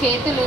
చేతులు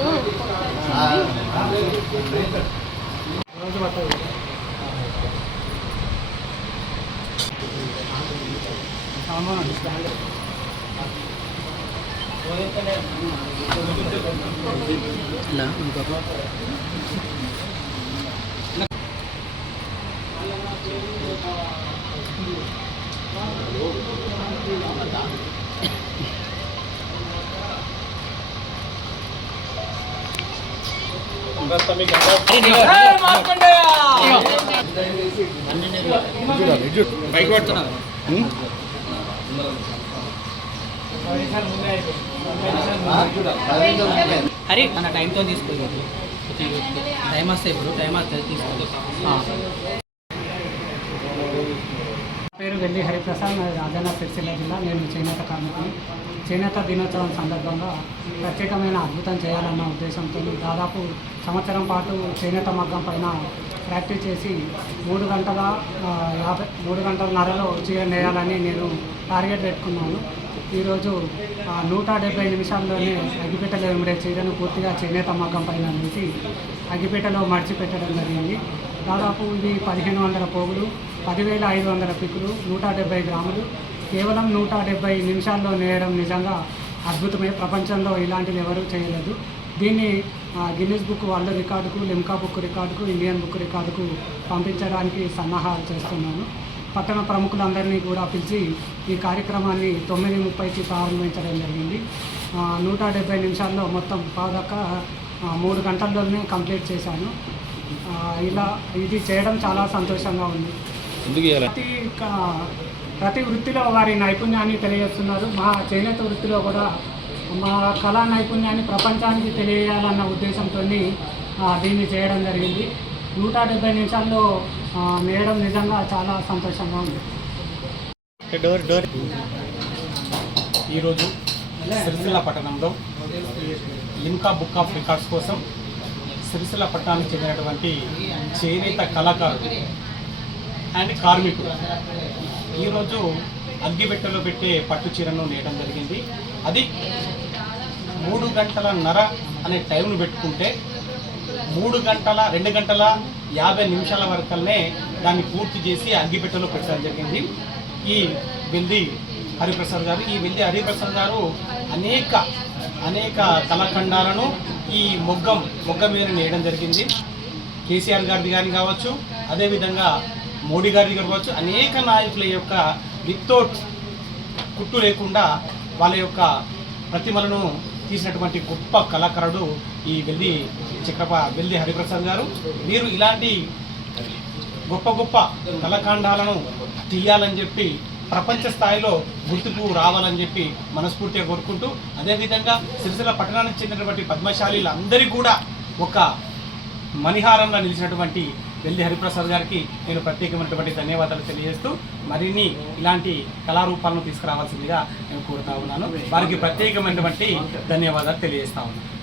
అరే మన టైంతో తీసుకోలేదు టైం వస్తే ఇప్పుడు టైం వస్తే తీసుకో. పేరు వెల్లి హరిప్రసాద్, నాది రాజన్న సిరిసిల్ల జిల్లా. నేను చేనేత కార్మికుని. చేనేత దినోత్సవం సందర్భంగా ప్రత్యేకమైన అద్భుతం చేయాలన్న ఉద్దేశంతో దాదాపు సంవత్సరం పాటు చేనేత మగ్గం పైన ప్రాక్టీస్ చేసి 3 గంటలన్నరలో చీర నేయాలని నేను టార్గెట్ పెట్టుకున్నాను. ఈరోజు 170 నిమిషాల్లోనే అగ్గిపెట్టెలో ఇమిడే చీరను పూర్తిగా చేనేత మగ్గం పైన వేసి అగ్గిపెట్టెలో మడిచి పెట్టడం జరిగింది. దాదాపు ఇది 1500 పోగులు, 10,500 పిక్కులు, 170 గ్రాములు కేవలం 170 నిమిషాల్లో నేయడం నిజంగా అద్భుతమే. ప్రపంచంలో ఇలాంటిది ఎవరూ చేయలేదు. దీన్ని గిన్నిస్ బుక్ వరల్డ్ రికార్డుకు, లిమ్కా బుక్ రికార్డుకు, ఇండియన్ బుక్ రికార్డుకు పంపించడానికి సన్నాహాలు చేస్తున్నాను. పట్టణ ప్రముఖులందరినీ కూడా పిలిచి ఈ కార్యక్రమాన్ని 9:30కి ప్రారంభించడం జరిగింది. 170 నిమిషాల్లో మొత్తం పాదాకా 3 గంటల్లోనే కంప్లీట్ చేశాను. ఇది చేయడం చాలా సంతోషంగా ఉంది. ప్రతి వృత్తిలో వారి నైపుణ్యాన్ని తెలియజేస్తున్నారు. మా చేనేత వృత్తిలో కూడా మా కళా నైపుణ్యాన్ని ప్రపంచానికి తెలియజేయాలన్న ఉద్దేశంతో దీన్ని చేయడం జరిగింది. 170 నిమిషాల్లో నేయడం నిజంగా చాలా సంతోషంగా ఉంది. ఈరోజు సిరిసిల్ల పట్టణంలో లిమ్కా బుక్ ఆఫ్ రికార్డ్స్ కోసం సిరిసిల్ల పట్టణానికి చెందినటువంటి చేనేత కళాకారులు అండ్ కార్మికులు ఈరోజు అగ్గిపెట్టెలో పెట్టే పట్టు చీరను నేయడం జరిగింది. అది 3 గంటలన్నర అనే టైంను పెట్టుకుంటే 2 గంటల 50 నిమిషాల వరకల్నే దాన్ని పూర్తి చేసి అగ్గిపెట్టెలో పెట్టడం జరిగింది. ఈ వెల్ది హరిప్రసాద్ గారు అనేక కళాఖండాలను ఈ మొగ్గ మీద నేయడం జరిగింది. కేసీఆర్ గారిది కానీ కావచ్చు, అదేవిధంగా మోడీ గారి కావచ్చు, అనేక నాయకుల యొక్క వితౌట్ కుట్టు లేకుండా వాళ్ళ యొక్క ప్రతిమలను తీసినటువంటి గొప్ప కళాకారుడు ఈ వెల్ది హరిప్రసాద్ గారు. మీరు ఇలాంటి గొప్ప కళాఖండాలను తీయాలని చెప్పి ప్రపంచ స్థాయిలో గుర్తుకు రావాలని చెప్పి మనస్ఫూర్తిగా కోరుకుంటూ, అదేవిధంగా సిరిసిల్ల పట్టణానికి చెందినటువంటి పద్మశాలీలందరికీ కూడా ఒక మణిహారంగా నిలిచినటువంటి వెల్ది హరిప్రసాద్ గారికి నేను ప్రత్యేకమైనటువంటి ధన్యవాదాలు తెలియజేస్తూ మరిన్ని ఇలాంటి కళారూపాలను తీసుకురావాల్సిందిగా నేను కోరుతా ఉన్నాను. వారికి ప్రత్యేకమైనటువంటి ధన్యవాదాలు తెలియజేస్తా ఉన్నాను.